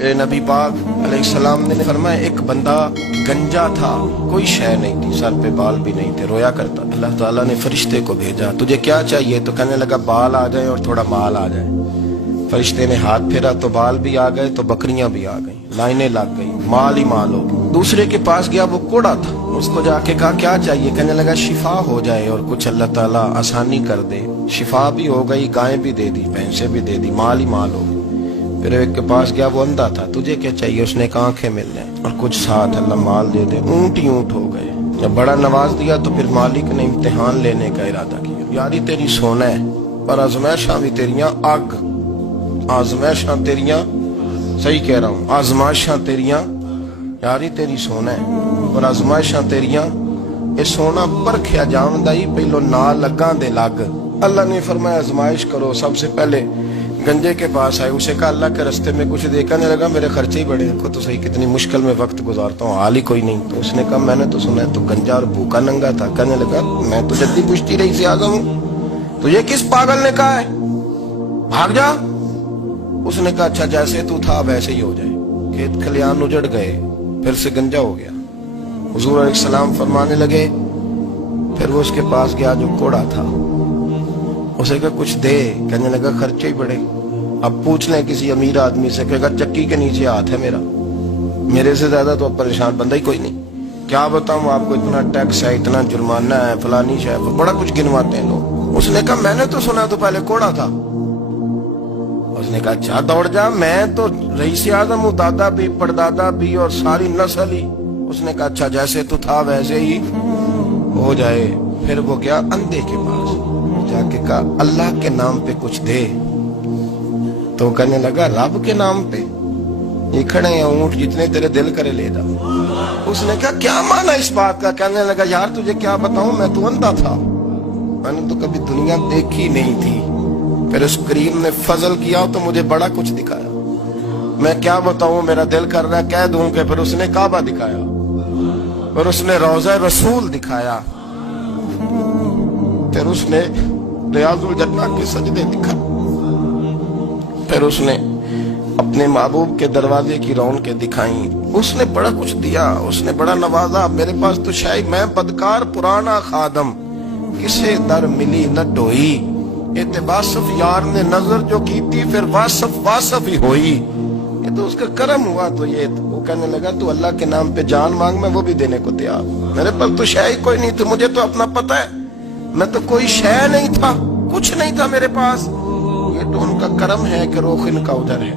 नबी पाक अलैहिस्सलाम ने फरमाया एक बंदा गंजा था, कोई शय नहीं थी, सर पे बाल भी नहीं थे, रोया करता। अल्लाह ताला ने फरिश्ते को भेजा, तुझे क्या चाहिए? तो कहने लगा बाल आ जाए और थोड़ा माल आ जाए। फरिश्ते ने हाथ फेरा तो बाल भी आ गए, तो बकरियां भी आ गई, लाइनें लग गई, माल ही माल हो गई। दूसरे के पास गया, वो कोड़ा था, उसको जाके कहा क्या चाहिए? कहने लगा शिफा हो जाए और कुछ अल्लाह ताला आसानी कर दे। शिफा भी हो गई, गायें भी दे दी, भैंसें भी दे दी, माल ही माल हो गई। फिर एक के पास गया, वो अंधा था, तुझे क्या चाहिए? उसने कहा आंखें मिल जाए और कुछ साथ अल्लाह माल दे दे। ऊंट ही ऊंट हो गए। जब बड़ा नवाज दिया तो फिर मालिक ने इम्तिहान लेने का इरादा किया। यारी तेरी सोना है पर आजमाइशां भी तेरियां अग, आजमाइशां तेरियां, सही कह रहा हूं, आजमाइशां तेरियां, यारी तेरी सोना है पर आजमाइशां तेरियां, ये सोना परखिया जावंदा ही पहलो ना लगा दे लग। अल्लाह ने फरमाया आजमाइश करो। सबसे पहले गंजे के पास आए, उसे कहा अल्लाह के रास्ते में कुछ देखा नहीं लगा, मेरे खर्चे ही बड़े, देखो तो सही कितनी मुश्किल में वक्त गुजारता हूँ, हाल ही कोई नहीं। तो उसने कहा मैंने तो सुना है तू गंजा और भूखा नंगा था। कहने लगा मैं तो जल्दी पूछती रही से आजम हूँ, तुझे किस पागल ने कहा है भाग जा? उसने कहा अच्छा जैसे तू था वैसे ही हो जाए। खेत खलियान उजड़ गए, फिर से गंजा हो गया। हुजूर अलैहिस्सलाम फरमाने लगे, फिर वो उसके पास गया जो कोड़ा था, उसे कहा कुछ दे। कहने लगा खर्चे ही बड़े, अब पूछ लें किसी अमीर आदमी से, कहेगा चक्की के नीचे हाथ है मेरा, मेरे से ज्यादा तो अब परेशान बंदा ही कोई नहीं। क्या बताऊं आपको, इतना टैक्स है, इतना जुर्माना है, फलानी शय, बड़ा कुछ गिनवाते हैं लोग। उसने कहा मैंने तो सुना तो पहले कोड़ा था। उसने कहा अच्छा दौड़ जा, मैं तो रईस आज़म हूँ, दादा भी परदादा भी और सारी नस्ल ही। उसने कहा अच्छा जैसे तू था वैसे ही हो जाए। फिर वो गया अंधे के पास, जाके कहा अल्लाह के नाम पे कुछ दे। तो कहने लगा रब के नाम पे? ये खड़े हैं ऊंट, जितने तेरे दिल करे ले जा। उसने कहा क्या माना इस बात का? कहने लगा यार तुझे क्या बताऊं, मैं तो अंधा था, मैंने तो कभी दुनिया देखी नहीं थी, फिर उस करीम ने फजल किया तो मुझे बड़ा कुछ दिखाया। मैं क्या बताऊं, मेरा दिल कर रहा है कह दूं कि फिर उसने काबा दिखाया, फिर उसने रोज़ा रसूल दिखाया, फिर उसने रियाजुल जन्ना के सजदे दिखा, फिर उसने अपने महबूब के दरवाजे की रौनकें दिखाई। उसने बड़ा कुछ दिया, उसने बड़ा नवाजा। मेरे पास तो शायद मैं बदकार पुराना खादम, किसे दर मिली न ढोई, एतबासफ यार ने नजर जो की थी फिर वासफ वासफ ही होई। ये तो उसका करम हुआ। तो ये वो कहने लगा तू अल्लाह के नाम पे जान मांग, मैं वो भी देने को तैयार। मेरे पास तो शायद कोई नहीं थी, मुझे तो अपना पता है, मैं तो कोई शय नहीं था, कुछ नहीं था मेरे पास। ये तो उनका करम है कि रुख इनका उधर है,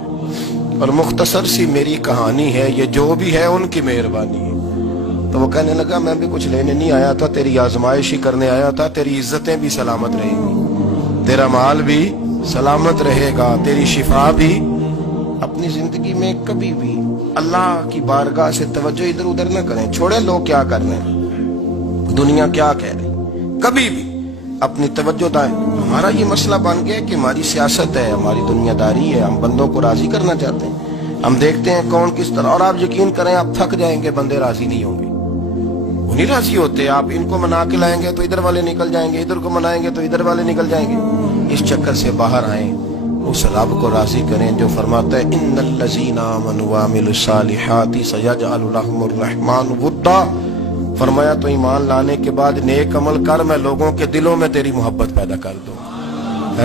और मुख्तसर सी मेरी कहानी है, ये जो भी है उनकी मेहरबानी है। तो वो कहने लगा मैं भी कुछ लेने नहीं आया था, तेरी आजमाइश ही करने आया था, तेरी इज्जतें भी सलामत रहेंगी, तेरा माल भी सलामत रहेगा, तेरी शिफा भी। अपनी जिंदगी में कभी भी अल्लाह की बारगाह से तवज्जो इधर उधर न करें, छोड़े लोग क्या कर रहे हैं, दुनिया क्या कह रही, कभी भी अपनी तवज्जो दाएं। हमारा ये मसला बन गया कि हमारी सियासत है, हमारी दुनियादारी है, हम बंदों को राजी करना चाहते हैं, हम देखते हैं कौन किस तरह। और आप यकीन करें आप थक जाएंगे, बंदे राजी नहीं होंगे, वो नहीं राजी होते। आप इनको मना के लाएंगे तो इधर वाले निकल जाएंगे, इधर को मनाएंगे तो इधर वाले निकल जाएंगे। इस चक्कर से बाहर आए, उस रब को राजी करें जो फरमाता है इन्नल्लज़ीना आमनू व अमिलुस्सालिहाति सयजअलु लहुमुर रहमानु वुद्दा। फरमाया तो ईमान लाने के बाद नेक अमल कर, मैं लोगों के दिलों में तेरी मोहब्बत पैदा कर दूं।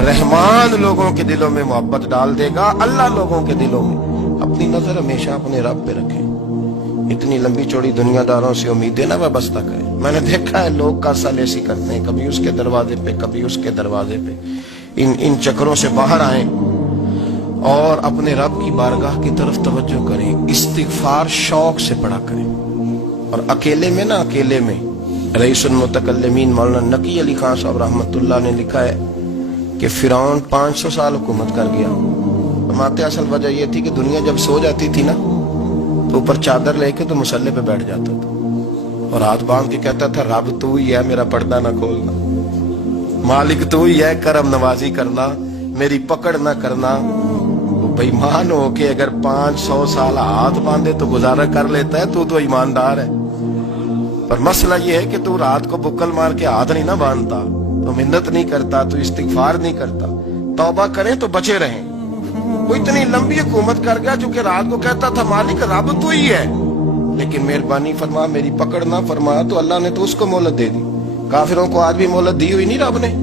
रहमान लोगों के दिलों में मोहब्बत डाल देगा, अल्लाह लोगों के दिलों में। अपनी नजर हमेशा अपने रब पे रखें। इतनी लंबी चौड़ी दुनियादारों से उम्मीदें ना वाबस्ता करें। मैंने देखा है लोग कासालेसी करते हैं, कभी उसके दरवाजे पे कभी उसके दरवाजे पे। इन चक्करों से बाहर आए और अपने रब की बारगाह की तरफ तवज्जो करें। इस्तिगफार शौक से पढ़ा करें। और अकेले में ना, अकेले में रईसुल मुतकल्लिमीन मौलाना नकी अली खान साहब रहमतुल्लाह ने लिखा है कि फिरौन 500 साल हुकूमत कर गया। फरमाते असल वजह यह थी कि दुनिया जब सो जाती थी ना तो ऊपर चादर लेके तो मुसल्ले पे बैठ जाता था और हाथ बांध के कहता था रब तू ही है, मेरा पर्दा ना खोलना, मालिक तू ही है, करम नवाजी करना, मेरी पकड़ ना करना। बेईमान हो के अगर 500 साल हाथ बांधे तो गुजारा कर लेता है, तू तो ईमानदार है। पर मसला ये है कि तू रात को बुक्कल मार के हाथ नहीं ना बांधता, तो मिन्नत नहीं करता, तो इस्तिगफार नहीं करता। तौबा करें तो बचे रहें। وہ اتنی لمبی حکومت کر گیا جو کہ رات کو کہتا تھا مالک رب تو ہی ہے، لیکن مہربانی فرما میری پکڑ نہ فرما، تو اللہ نے تو اس کو مہلت دے دی۔ کافروں کو آج بھی مہلت دی ہوئی نہیں رب نے؟